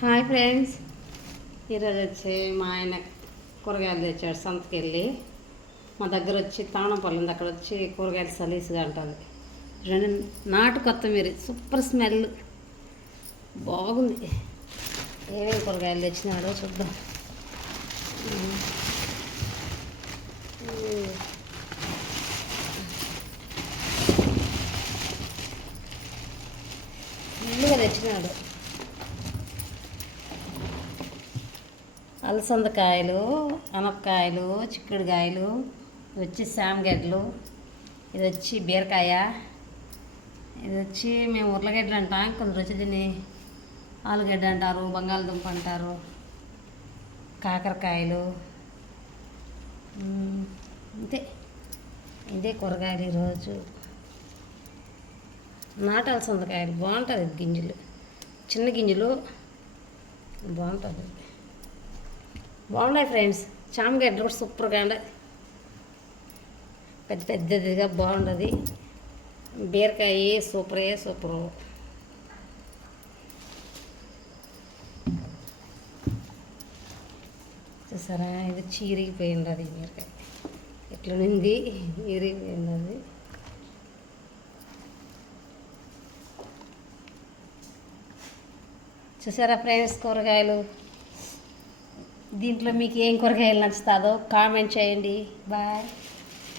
Hi friends, ఈరోజు వచ్చి మా ఆయన కూరగాయలు తెచ్చాడు సంతకి వెళ్ళి. మా దగ్గర వచ్చి తాణంపల్లి ఉంది, అక్కడ వచ్చి కూరగాయలు సలీసుగా ఉంటుంది. రెండు నాటు కొత్తిమీర సూపర్ స్మెల్ బాగుంది. ఏమేమి కూరగాయలు తెచ్చినాడో చూద్దాం. ఫుల్గా తెచ్చినాడు. అలసందకాయలు, అనపకాయలు, చిక్కుడుకాయలు, ఇది వచ్చి శామగడ్డలు, ఇది వచ్చి బీరకాయ, ఇది వచ్చి మేము ఉర్లగడ్డలు అంటాం, కొందరు వచ్చి దీన్ని ఆలుగడ్డ అంటారు, బంగాళదుంప అంటారు, కాకరకాయలు. అంతే, ఇదే కూరగాయలు ఈరోజు. నాటు అలసందకాయలు బాగుంటుంది, గింజలు చిన్న గింజలు బాగుంటుంది. బాగున్నాయి ఫ్రెండ్స్. చామగడ్డలు కూడా సూపర్గా ఉండే, పెద్ద పెద్దదిగా బాగుంటుంది. బీరకాయ సూపరు. చూసారా, ఇది చీరిగిపోయింది. అది బీరకాయ ఎట్లా ఉంది, ఇరిగిపోయింది అది. చూసారా ఫ్రెండ్స్, కూరగాయలు. దీంట్లో మీకు ఏం కూరగాయలు నచ్చుతుందో కామెంట్ చేయండి. బాయ్.